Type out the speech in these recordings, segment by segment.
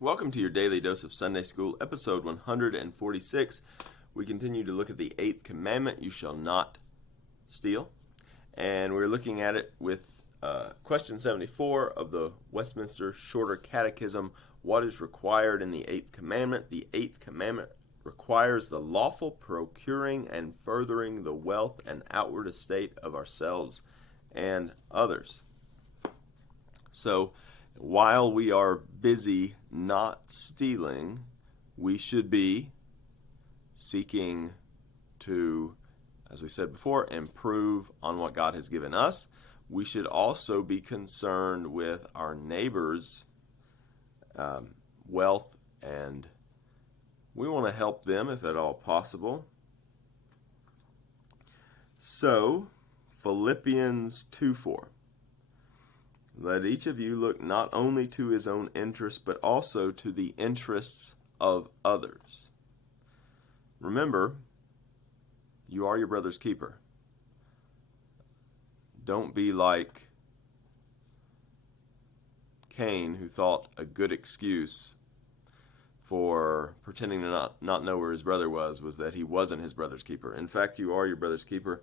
Welcome to your Daily Dose of Sunday School, episode 146. We continue to look at the 8th commandment, you shall not steal. And we're looking at it with question 74 of the Westminster Shorter Catechism. What is required in the 8th commandment? The 8th commandment requires the lawful procuring and furthering the wealth and outward estate of ourselves and others. So, while we are busy not stealing, we should be seeking to, as we said before, improve on what God has given us. We should also be concerned with our neighbors' wealth, and we want to help them if at all possible. So, Philippians 2:4. Let each of you look not only to his own interests, but also to the interests of others. Remember, you are your brother's keeper. Don't be like Cain, who thought a good excuse for pretending to not know where his brother was that he wasn't his brother's keeper. In fact, you are your brother's keeper.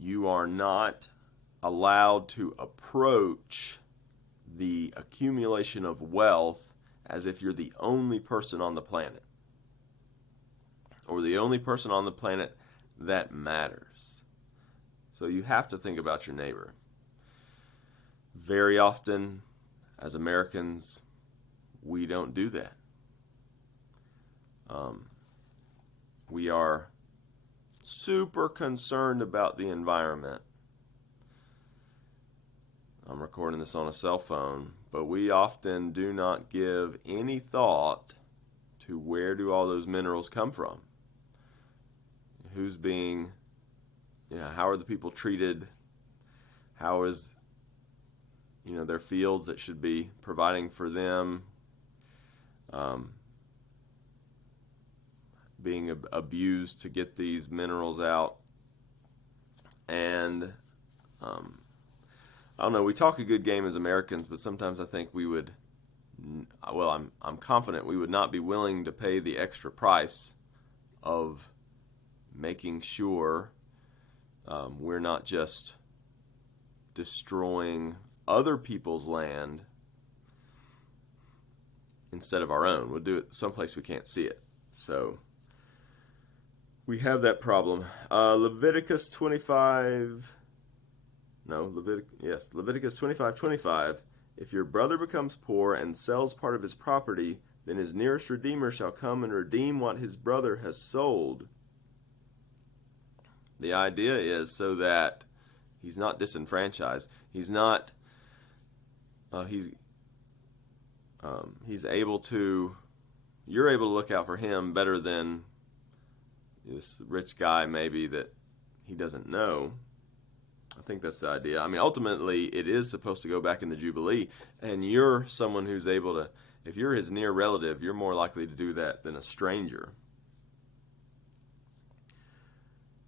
You are not allowed to approach the accumulation of wealth as if you're the only person on the planet, or the only person on the planet that matters. So you have to think about your neighbor. Very often, as Americans, we don't do that. We are super concerned about the environment. I'm recording this on a cell phone, but we often do not give any thought to where do all those minerals come from? Who's being, how are the people treated? How is, their fields that should be providing for them being abused to get these minerals out? And I don't know, we talk a good game as Americans, but sometimes I think we would, I'm confident we would not be willing to pay the extra price of making sure we're not just destroying other people's land instead of our own. We'll do it someplace we can't see it. So we have that problem. Leviticus 25:25. If your brother becomes poor and sells part of his property, then his nearest redeemer shall come and redeem what his brother has sold. The idea is so that he's not disenfranchised. He's able to, you're able to look out for him better than this rich guy maybe that he doesn't know. I think that's the idea. I mean, ultimately, it is supposed to go back in the Jubilee, and you're someone who's able to, if you're his near relative, you're more likely to do that than a stranger.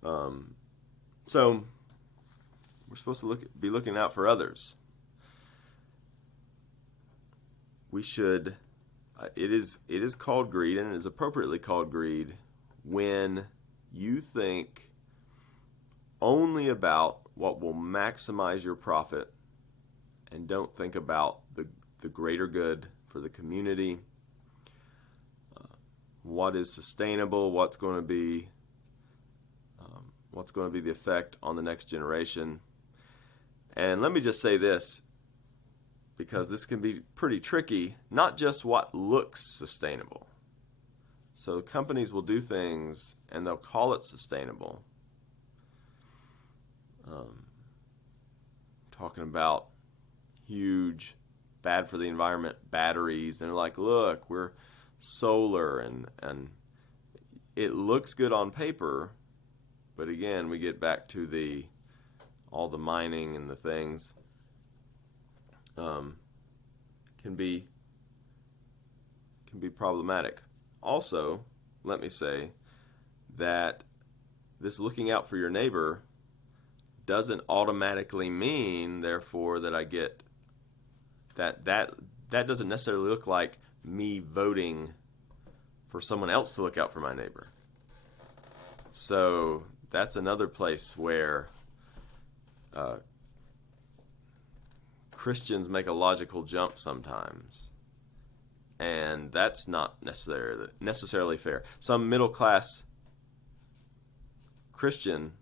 So, we're supposed to be looking out for others. We should, it is called greed, and it is appropriately called greed when you think only about what will maximize your profit and don't think about the greater good for the community, what is sustainable, what's going to be the effect on the next generation. And let me just say this, because this can be pretty tricky, not just what looks sustainable. So companies will do things and they'll call it sustainable. Talking about huge, bad for the environment batteries, and they're like, look, we're solar, and it looks good on paper, but again, we get back to all the mining and the things can be problematic. Also, let me say that this looking out for your neighbor doesn't automatically mean, therefore, that I get that doesn't necessarily look like me voting for someone else to look out for my neighbor. So that's another place where Christians make a logical jump sometimes, and that's not necessarily fair. Some middle class Christian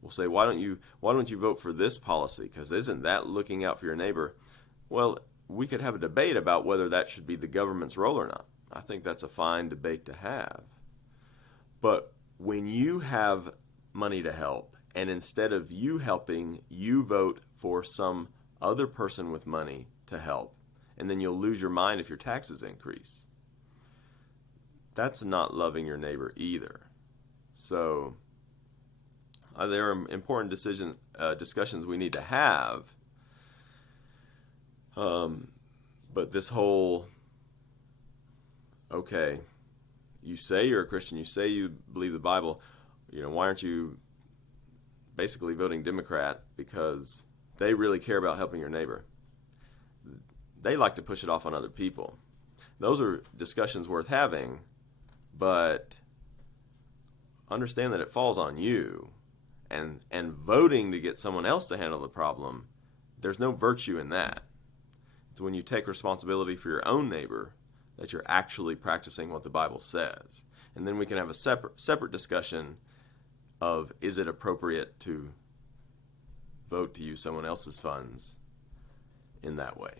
will say, why don't you vote for this policy, because isn't that looking out for your neighbor? Well, we could have a debate about whether that should be the government's role or not. I think that's a fine debate to have. But when you have money to help, and instead of you helping, you vote for some other person with money to help, and then you'll lose your mind if your taxes increase, that's not loving your neighbor either. So there are important discussions we need to have. But this whole, okay, you say you're a Christian, you say you believe the Bible, why aren't you basically voting Democrat? Because they really care about helping your neighbor. They like to push it off on other people. Those are discussions worth having, but understand that it falls on you. And voting to get someone else to handle the problem, there's no virtue in that. It's when you take responsibility for your own neighbor that you're actually practicing what the Bible says. And then we can have a separate discussion of, is it appropriate to vote to use someone else's funds in that way.